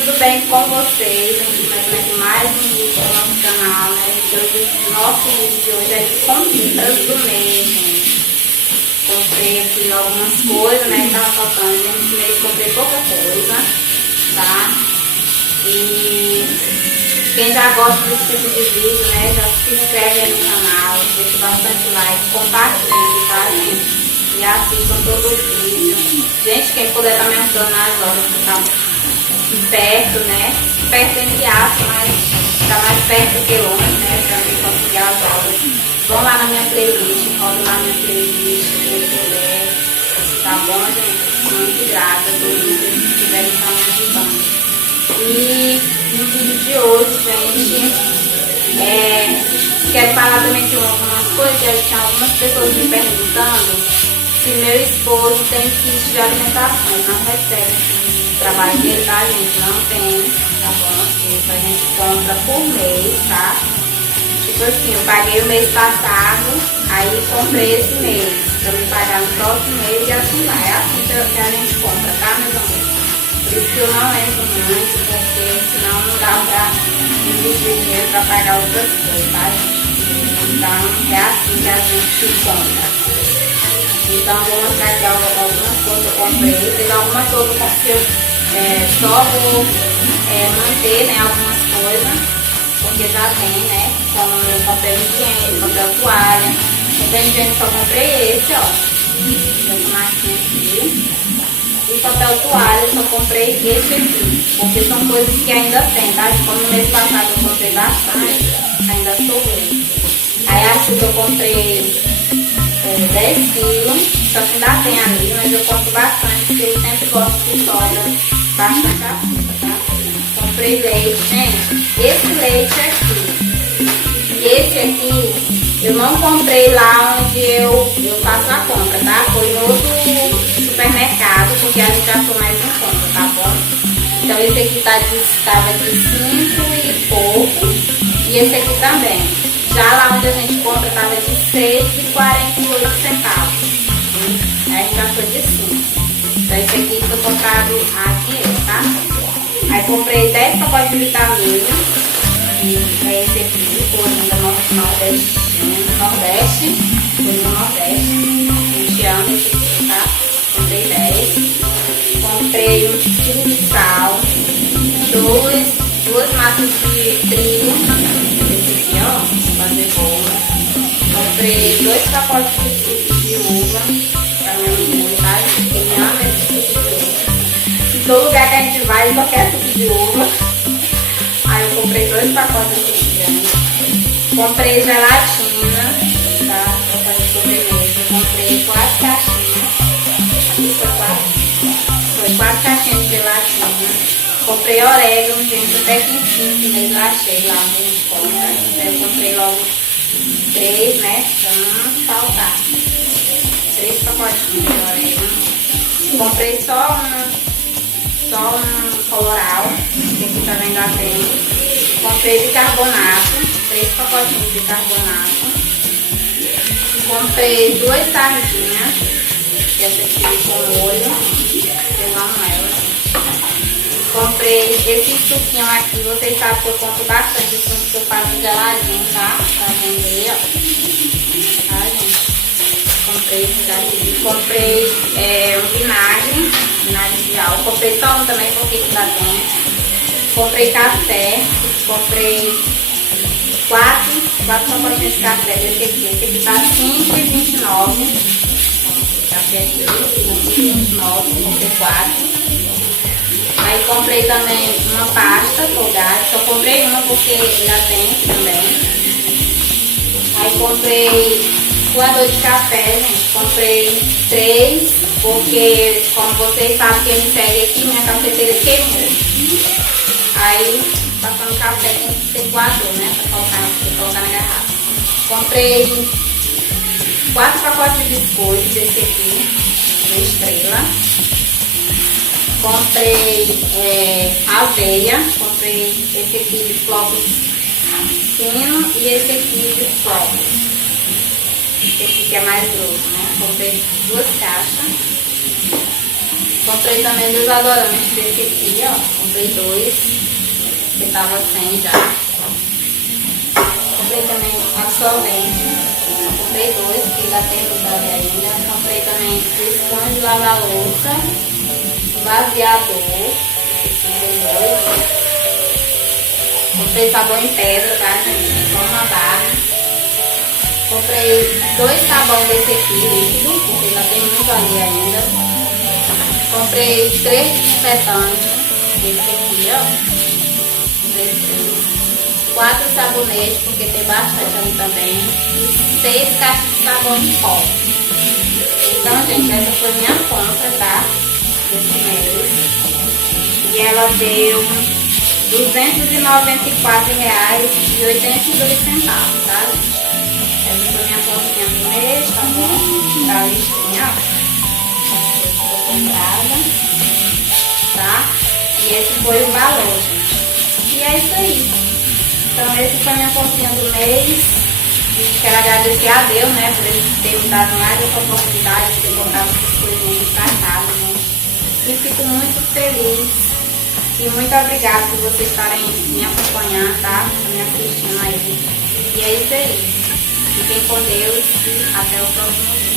tudo bem com vocês? Aqui mais um vídeo do nosso canal, né? O nosso vídeo de hoje é de compras do mês, gente. Comprei aqui algumas coisas, né? Que tava faltando. Nesse mês comprei pouca coisa, tá? E quem já gosta desse tipo de vídeo, né? Já se inscreve aí no canal, deixa bastante like, compartilha, tá, gente? E assistam todo o vídeo. Gente, quem puder estar me ajudando nas obras que tá perto, né? Perto entre aspas, mas tá mais perto do que longe, né? Pra mim conseguir as obras. Vão lá na minha playlist, roda lá na minha playlist, quem puder. Tá bom, gente? Muito grata a todos vocês que estiverem estar me ajudando. E no vídeo de hoje, gente, quero falar também de algumas coisas. Já tinha algumas pessoas me perguntando se meu esposo tem kit de alimentação. Não recebe o trabalho dele, tá, gente? Não tem, tá bom? Isso a gente compra por mês, tá? Tipo assim, eu paguei o mês passado, aí comprei esse mês, pra me pagar no próximo mês e assim vai. É assim que a gente compra, tá, meus amores? Por isso que eu não entro muito, porque senão não dá pra investir dinheiro pra pagar outras coisas, tá, gente? Então é assim que a gente compra. Então vou mostrar aqui algumas coisas que eu comprei. Tem algumas coisas que eu só vou manter, né, algumas coisas, porque já tem, né, como papel higiênico, papel toalha. Papel higiênico só comprei esse, ó, essa marquinha aqui. E papel toalha eu só comprei esse aqui, porque são coisas que ainda tem, tá? Como no mês passado eu comprei bastante, ainda sobrou. Aí a açúcar eu comprei 10 quilos, só que ainda tem ali, mas eu compro bastante, porque eu sempre gosto que sobra bastante açúcar, tá? Comprei leite, gente, esse leite aqui e esse aqui, eu não comprei lá onde eu faço a compra, tá? Foi em outro supermercado, porque a gente achou mais em conta, tá bom? Então esse aqui estava de 5 e pouco, e esse aqui também. Já lá onde a gente compra estava de 6,48 centavos. Aí a gente achou de 5. Então esse aqui foi comprado a dinheiro, tá? Aí comprei 10 pacotes de vitamina. É esse aqui, Coringa Nordeste. Coringa Nordeste. A gente ama esse aqui, tá? Comprei 10. Comprei um quilo de sal. Duas massas de trigo. Fazer bolo. Comprei 2 pacotes de suco de uva pra minha menina, tá? Quem ama esse suco de uva. Em todo lugar que a gente vai, só quer suco de uva. Aí eu comprei 2 pacotes de refrigerante. Comprei gelatina, tá? Pra fazer sobremesa. Comprei 4 caixinhas. Foi 4 caixinhas de gelatina. Comprei orégano, gente, até que enfim, mas eu achei lá onde a gente compra. Eu comprei logo 3, né, pra não faltar. 3 pacotinhos de orégano. Comprei só um coloral, que aqui também já tem. Comprei bicarbonato, 3 pacotinhos de bicarbonato. Comprei 2 sardinhas, essa aqui com molho, eu amo ela. Comprei esse suquinho aqui, vocês sabem que eu compro bastante, esse suco que eu faço geladinho, tá? Pra vender, ó. Tá, gente? Comprei esse daqui. Comprei um vinagre de álcool. Comprei só um também, porque ainda tem. Comprei café. Comprei 4 pacotinhos de café desse aqui. Esse aqui tá R$5,29. Café aqui, R$5,29. Comprei 4. Aí comprei também uma pasta Colgate, só comprei uma porque já tem também. Aí comprei coador de café, gente, comprei 3, porque como vocês sabem, quem me segue aqui, minha cafeteira queimou. Aí, passando café tem que ter coador, né, pra colocar na garrafa. Comprei 4 pacotes de biscoitos, esse aqui, da Estrela. Comprei aveia, comprei esse aqui de flocos fino e esse aqui de flocos. Esse aqui que é mais grosso, né? Comprei 2 caixas. Comprei também desodorantes desse aqui, ó. Comprei 2, que tava sem já. Comprei também absorvente. Comprei 2, porque ainda tem lugar ainda. Comprei também o esponja de lavar louça, vaziador. Comprei sabão em pedra, tá, gente? Só uma barra. Comprei 2 sabão desse aqui, líquido, porque ainda tem muito ali ainda. Comprei 3 desinfetantes, desse aqui, ó. 4 sabonetes, porque tem bastante ali também. E 6 caixas de sabão em pó. Então, gente, essa foi minha compra, tá? Desse mês. E ela deu R$294,82, tá? Essa foi minha comprinha do mês, tá bom? Tá listinha, ó. Eu tô comprada, tá? E esse foi o valor, gente. E é isso aí. Então, esse foi minha comprinha do mês. E quero agradecer a Deus, né, por ele ter me dado mais essa oportunidade de ter botado essas coisinhas pra casa, né? E fico muito feliz. E muito obrigada por vocês estarem me acompanhando, tá? Me assistindo aí. E é isso aí. Fiquem com Deus e até o próximo vídeo.